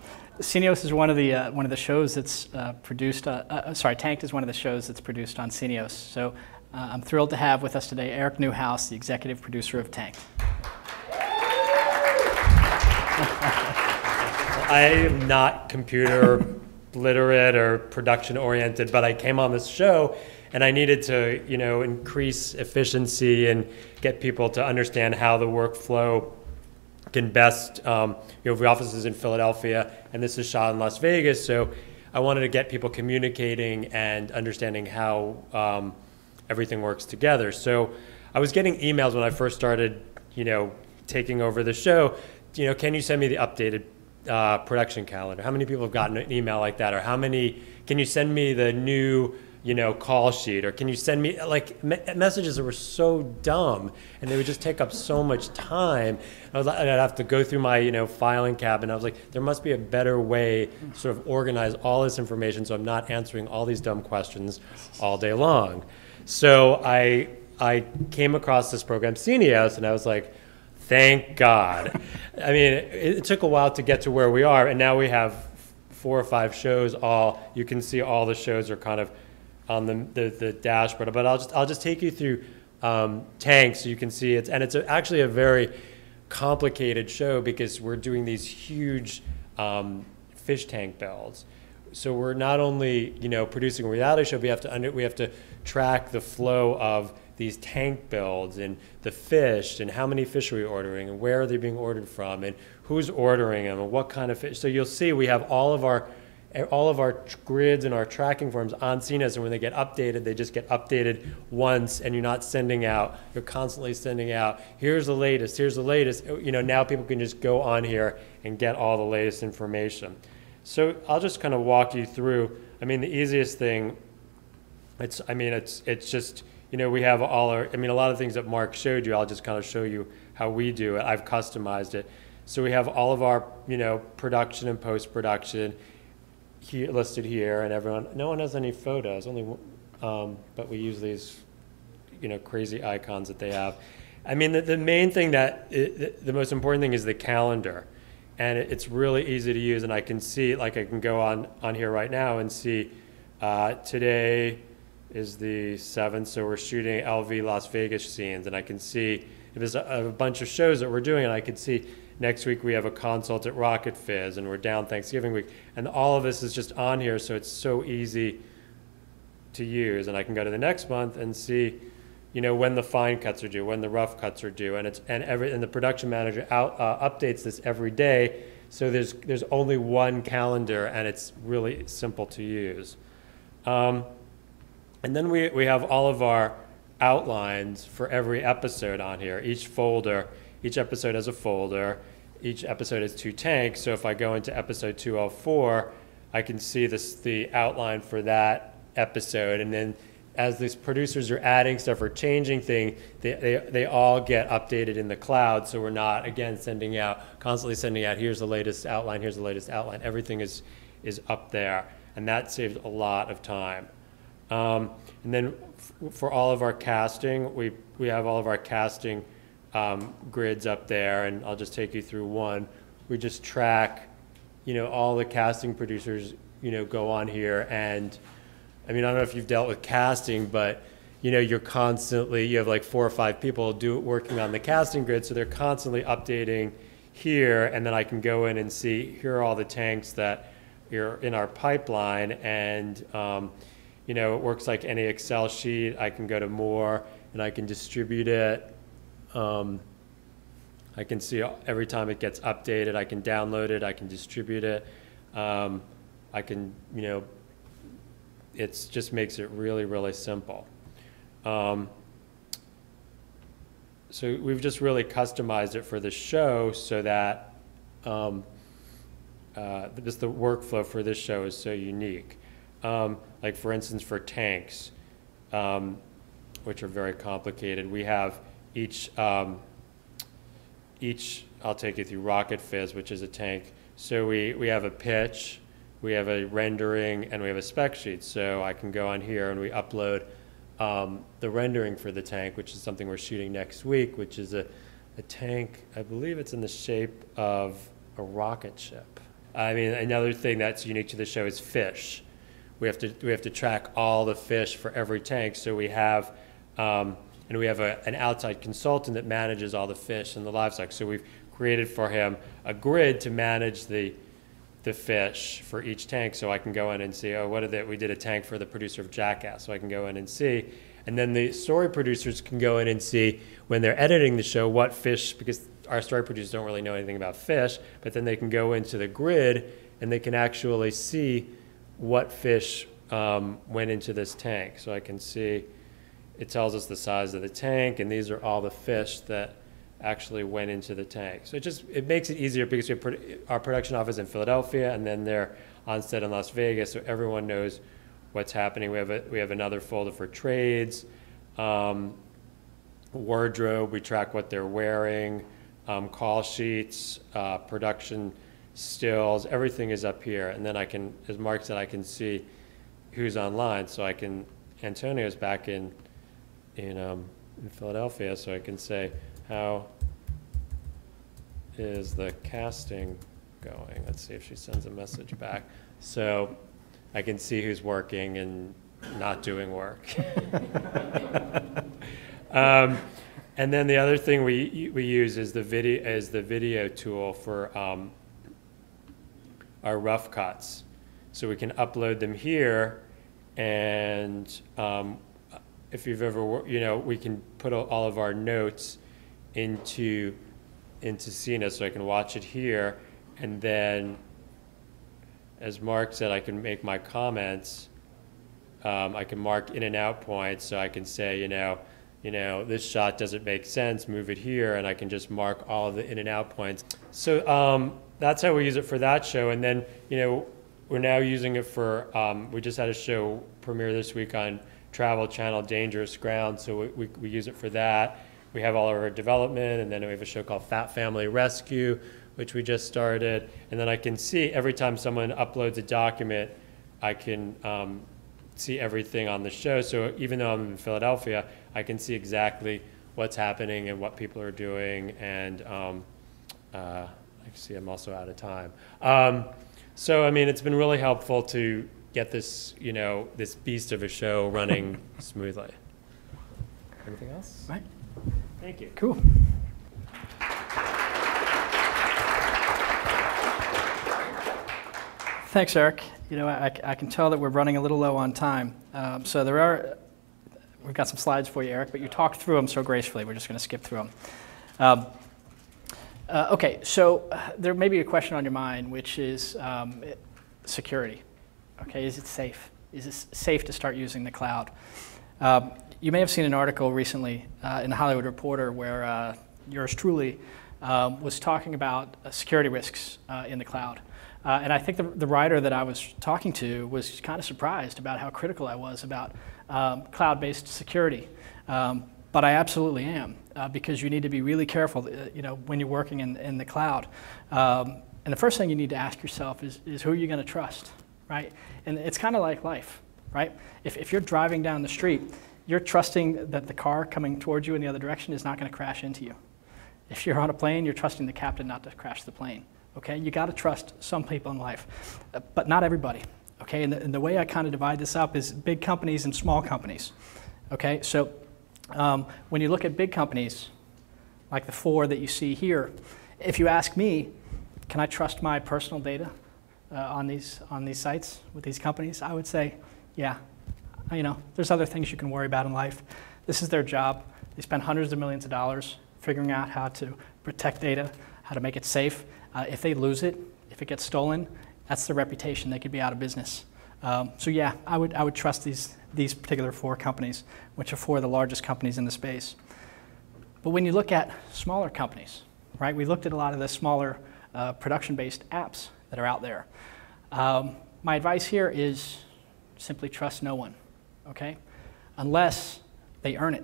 Scenios is one of the shows that's produced. Tanked is one of the shows that's produced on Scenios. So I'm thrilled to have with us today Eric Neuhaus, the executive producer of Tank. I am not computer literate or production oriented, but I came on this show and I needed to, increase efficiency and get people to understand how the workflow can best, the office is in Philadelphia and this is shot in Las Vegas, so I wanted to get people communicating and understanding how everything works together. So I was getting emails when I first started, taking over the show, can you send me the updated production calendar? How many people have gotten an email like that? Or can you send me the new, call sheet? Or can you send me, messages that were so dumb and they would just take up so much time. I'd have to go through my, filing cabinet. I was like, there must be a better way to sort of organize all this information so I'm not answering all these dumb questions all day long. So I came across this program, Scenios, and I was like, thank God. I mean, it took a while to get to where we are, and now we have 4 or 5 shows all. You can see all the shows are kind of on the dashboard, but I'll just take you through Tank so you can see it. And it's actually a very complicated show because we're doing these huge fish tank builds. So we're not only producing a reality show, we have to track the flow of these tank builds and the fish and how many fish are we ordering and where are they being ordered from and who's ordering them and what kind of fish. So you'll see we have all of our grids and our tracking forms on Scenios, and when they get updated, they just get updated once, and you're not sending out, you're constantly sending out, here's the latest. Now people can just go on here and get all the latest information. So I'll just kind of walk you through. I mean, the easiest thing, it's just, we have all our, a lot of things that Mark showed you, I'll just kind of show you how we do it. I've customized it. So we have all of our, production and post-production here, listed here, and no one has any photos, only, but we use these, crazy icons that they have. I mean, the main thing the most important thing is the calendar. And it's really easy to use, and I can see, I can go on here right now and see today is the 7th, so we're shooting LV Las Vegas scenes, and I can see there's a bunch of shows that we're doing, and I can see next week we have a consult at Rocket Fizz, and we're down Thanksgiving week, and all of this is just on here, so it's so easy to use, and I can go to the next month and see, when the fine cuts are due, when the rough cuts are due, and the production manager updates this every day, so there's only one calendar, and it's really simple to use. And then we have all of our outlines for every episode on here. Each episode has a folder. Each episode has 2 tanks. So if I go into episode 204, I can see the outline for that episode. And then as these producers are adding stuff or changing things, they all get updated in the cloud. So we're not, again, constantly sending out, here's the latest outline, here's the latest outline. Everything is up there. And that saves a lot of time. And then for all of our casting, we have all of our casting grids up there, and I'll just take you through one. We just track, all the casting producers, go on here, and I don't know if you've dealt with casting, but you have like 4 or 5 people working on the casting grid, so they're constantly updating here, and then I can go in and see, here are all the tanks that are in our pipeline, and it works like any Excel sheet. I can go to more, and I can distribute it. I can see every time it gets updated. I can download it. I can distribute it. I can, it just makes it really, really simple. So we've just really customized it for the show so that just the workflow for this show is so unique. Like for instance, for tanks, which are very complicated, we have each, I'll take you through Rocket Fizz, which is a tank. So we have a pitch, we have a rendering, and we have a spec sheet. So I can go on here and we upload the rendering for the tank, which is something we're shooting next week, which is a tank, I believe it's in the shape of a rocket ship. I mean, another thing that's unique to the show is fish. We have to track all the fish for every tank. So we have And we have an outside consultant that manages all the fish and the livestock. So we've created for him a grid to manage the fish for each tank, so I can go in and see, oh, we did a tank for the producer of Jackass, so I can go in and see. And then the story producers can go in and see, when they're editing the show, what fish, because our story producers don't really know anything about fish, but then they can go into the grid and they can actually see what fish went into this tank. So I can see, it tells us the size of the tank, and these are all the fish that actually went into the tank. So it makes it easier because we have our production office in Philadelphia, and then they're on set in Las Vegas, so everyone knows what's happening. We have another folder for trades, wardrobe. We track what they're wearing, call sheets, production stills. Everything is up here, and then I can, as Mark said, I can see who's online. So Antonio's back in Philadelphia, so I can say, how is the casting going? Let's see if she sends a message back. So I can see who's working and not doing work. And then the other thing we use is the video tool for our rough cuts. So we can upload them here, and if you've ever, we can put all of our notes into Scenios, so I can watch it here, and then, as Mark said, I can make my comments. I can mark in and out points, so I can say, this shot doesn't make sense, move it here, and I can just mark all of the in and out points. So that's how we use it for that show, and then, we're now using it for, we just had a show premiere this week on Travel Channel, Dangerous Ground, so we use it for that. We have all of our development, and then we have a show called Fat Family Rescue, which we just started. And then I can see every time someone uploads a document, I can see everything on the show. So even though I'm in Philadelphia, I can see exactly what's happening and what people are doing. And I can see I'm also out of time. So, it's been really helpful to get this, this beast of a show running smoothly. Anything else? Right. Thank you. Cool. Thanks, Eric. I can tell that we're running a little low on time. So we've got some slides for you, Eric, but you talked through them so gracefully. We're just going to skip through them. Okay, so there may be a question on your mind, which is security. Okay, is it safe? Is it safe to start using the cloud? You may have seen an article recently in the Hollywood Reporter where yours truly was talking about security risks in the cloud. And I think the writer that I was talking to was kind of surprised about how critical I was about cloud-based security. But I absolutely am, because you need to be really careful when you're working in the cloud. And the first thing you need to ask yourself is who are you going to trust, right? And it's kind of like life, right? If you're driving down the street, you're trusting that the car coming towards you in the other direction is not going to crash into you. If you're on a plane, you're trusting the captain not to crash the plane. Okay, you got to trust some people in life, but not everybody. Okay, and the way I kind of divide this up is big companies and small companies. Okay, so when you look at big companies, like the 4 that you see here, if you ask me, can I trust my personal data on these sites with these companies? I would say, yeah. There's other things you can worry about in life. This is their job. They spend hundreds of millions of dollars figuring out how to protect data, how to make it safe. If they lose it, if it gets stolen, that's their reputation. They could be out of business. So yeah, I would trust these particular 4 companies, which are 4 of the largest companies in the space. But when you look at smaller companies, right? We looked at a lot of the smaller production-based apps that are out there. My advice here is simply trust no one, okay? Unless they earn it.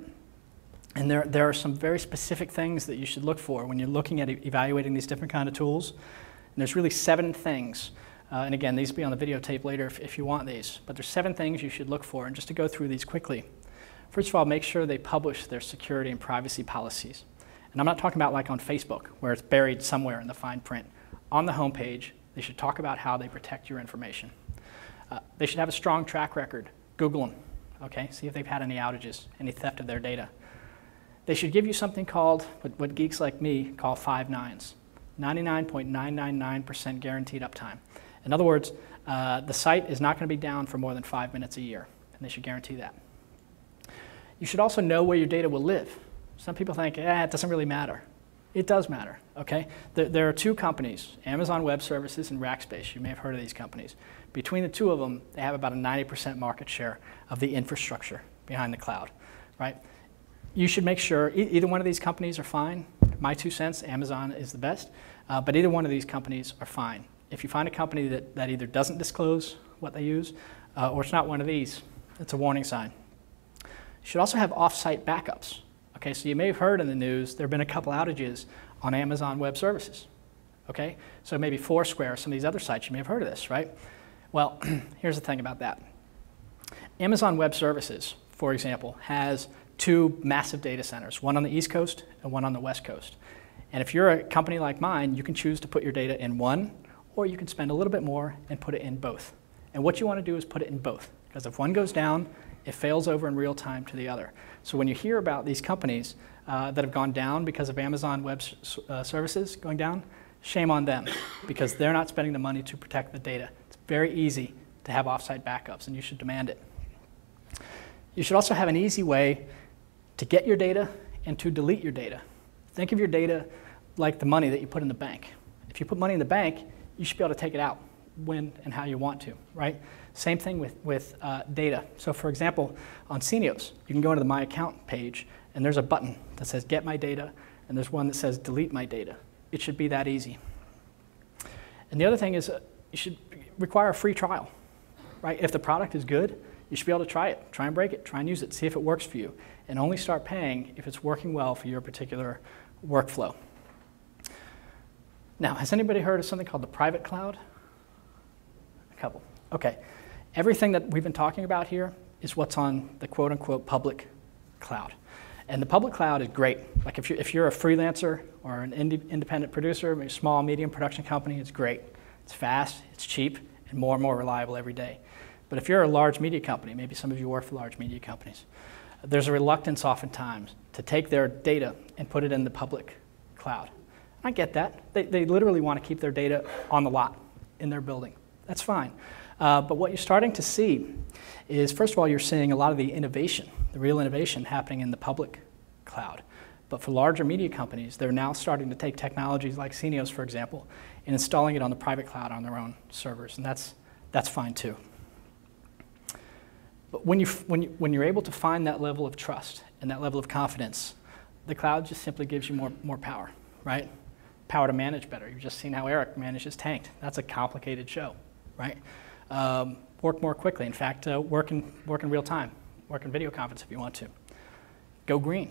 And there are some very specific things that you should look for when you're looking at evaluating these different kind of tools. And there's really 7 things. And again, these will be on the videotape later if you want these. But there's 7 things you should look for. And just to go through these quickly. First of all, make sure they publish their security and privacy policies. And I'm not talking about like on Facebook, where it's buried somewhere in the fine print. On the homepage, they should talk about how they protect your information. They should have a strong track record. Google them. okay? See if they've had any outages, any theft of their data. They should give you something called, what geeks like me call 5 nines, 99.999% guaranteed uptime. In other words, the site is not going to be down for more than 5 minutes a year, and they should guarantee that. You should also know where your data will live. Some people think, it doesn't really matter. It does matter, okay? There are 2 companies, Amazon Web Services and Rackspace. You may have heard of these companies. Between the 2 of them, they have about a 90% market share of the infrastructure behind the cloud, right? You should make sure either one of these companies are fine. My 2 cents, Amazon is the best, but either one of these companies are fine. If you find a company that either doesn't disclose what they use, or it's not one of these, it's a warning sign. You should also have off-site backups. Okay, so you may have heard in the news there have been a couple outages on Amazon Web Services. Okay, so maybe Foursquare, some of these other sites, you may have heard of this, right? Well, here's the thing about that. Amazon Web Services, for example, has 2 massive data centers, one on the East Coast and one on the West Coast. And if you're a company like mine, you can choose to put your data in one, or you can spend a little bit more and put it in both. And what you want to do is put it in both, because if one goes down, it fails over in real time to the other. So when you hear about these companies that have gone down because of Amazon Web Services going down, shame on them, because they're not spending the money to protect the data. It's very easy to have offsite backups, and you should demand it. You should also have an easy way to get your data and to delete your data. Think of your data like the money that you put in the bank. If you put money in the bank, you should be able to take it out when and how you want to, right? Same thing with data. So for example, on Scenios, you can go into the My Account page, and there's a button that says Get My Data, and there's one that says Delete My Data. It should be that easy. And the other thing is you should require a free trial, right? If the product is good, you should be able to try it. Try and break it. Try and use it. See if it works for you. And only start paying if it's working well for your particular workflow. Now, has anybody heard of something called the private cloud? A couple. Okay. Everything that we've been talking about here is what's on the quote-unquote public cloud. And the public cloud is great. Like if you're a freelancer or an independent producer, maybe a small, medium production company, it's great. It's fast, it's cheap, and more reliable every day. But if you're a large media company, maybe some of you work for large media companies, there's a reluctance oftentimes to take their data and put it in the public cloud. I get that. They literally want to keep their data on the lot in their building. That's fine. But what you're starting to see is, first of all, you're seeing a lot of the innovation, the real innovation happening in the public cloud. But for larger media companies, they're now starting to take technologies like Scenios, for example, and installing it on the private cloud on their own servers, and that's fine too. But when you're able to find that level of trust and that level of confidence, the cloud just simply gives you more power, right? Power to manage better. You've just seen how Eric manages Tanked. That's a complicated show, right? Work more quickly. In fact, work in real time. Work in video conference if you want to. Go green.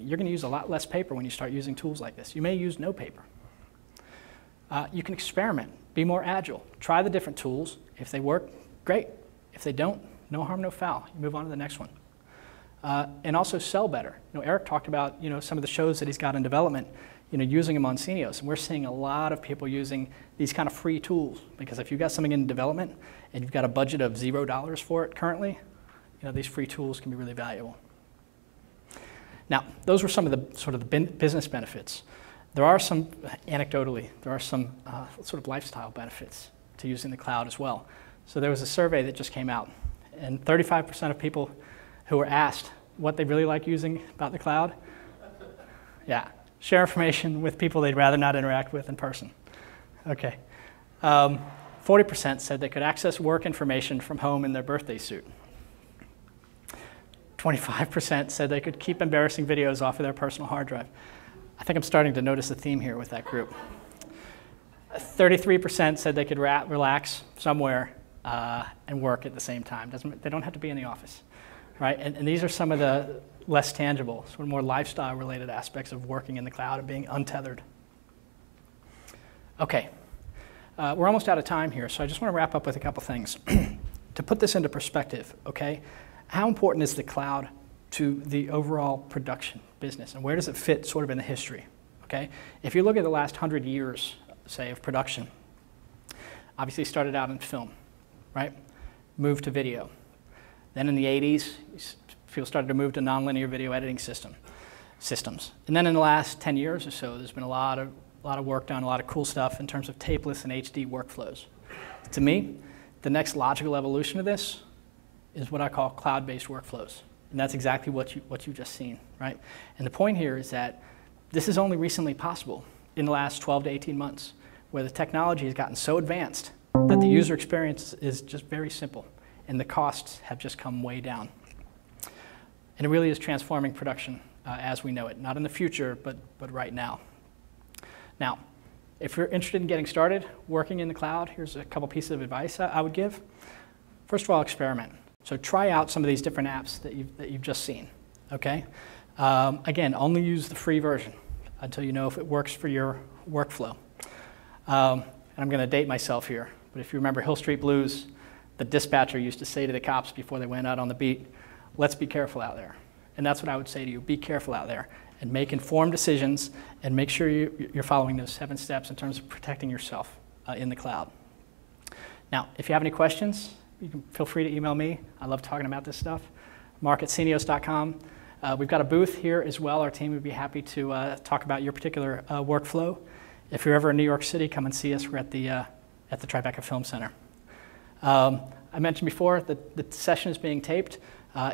You're going to use a lot less paper when you start using tools like this. You may use no paper. You can experiment. Be more agile. Try the different tools. If they work, great. If they don't, no harm, no foul. You move on to the next one. And also sell better. Eric talked about some of the shows that he's got in development, using them on Scenios. And we're seeing a lot of people using these kind of free tools, because if you've got something in development and you've got a budget of $0 for it currently, these free tools can be really valuable. Now, those were some of the sort of the business benefits. There are some, anecdotally, sort of lifestyle benefits to using the cloud as well. So there was a survey that just came out, and 35% of people who were asked what they really like using about the cloud, share information with people they'd rather not interact with in person. Okay. 40% said they could access work information from home in their birthday suit. 25% said they could keep embarrassing videos off of their personal hard drive. I think I'm starting to notice a theme here with that group. 33% said they could relax somewhere and work at the same time. They don't have to be in the office, right? And these are some of the less tangible, sort of more lifestyle-related aspects of working in the cloud and being untethered. Okay, we're almost out of time here, so I just want to wrap up with a couple things. To put this into perspective, okay, how important is the cloud to the overall production business, and where does it fit sort of in the history, okay? If you look at the last 100 years, say, of production, obviously started out in film, right? Moved to video. Then in the 80s, people started to move to nonlinear video editing systems. And then in the last 10 years or so, there's been a lot of work done, a lot of cool stuff in terms of tapeless and HD workflows. To me, the next logical evolution of this is what I call cloud-based workflows. And that's exactly what you've just seen, right? And the point here is that this is only recently possible in the last 12 to 18 months, where the technology has gotten so advanced that the user experience is just very simple, and the costs have just come way down. And it really is transforming production as we know it, not in the future, but right now. Now, if you're interested in getting started working in the cloud, here's a couple pieces of advice I would give. First of all, experiment. So try out some of these different apps that you've just seen, okay? Again, only use the free version until you know if it works for your workflow. And I'm going to date myself here, but if you remember Hill Street Blues, the dispatcher used to say to the cops before they went out on the beat, let's be careful out there. And that's what I would say to you, be careful out there and make informed decisions and make sure you're following those 7 steps in terms of protecting yourself in the cloud. Now, if you have any questions, you can feel free to email me. I love talking about this stuff. Mark@scenios.com. We've got a booth here as well. Our team would be happy to talk about your particular workflow. If you're ever in New York City, come and see us. We're at the Tribeca Film Center. I mentioned before that the session is being taped.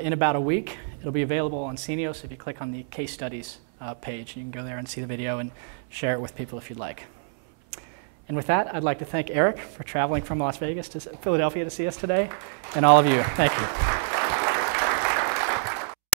In about a week, it'll be available on Scenios if you click on the case studies page. You can go there and see the video and share it with people if you'd like. And with that, I'd like to thank Eric for traveling from Las Vegas to Philadelphia to see us today, and all of you. Thank you.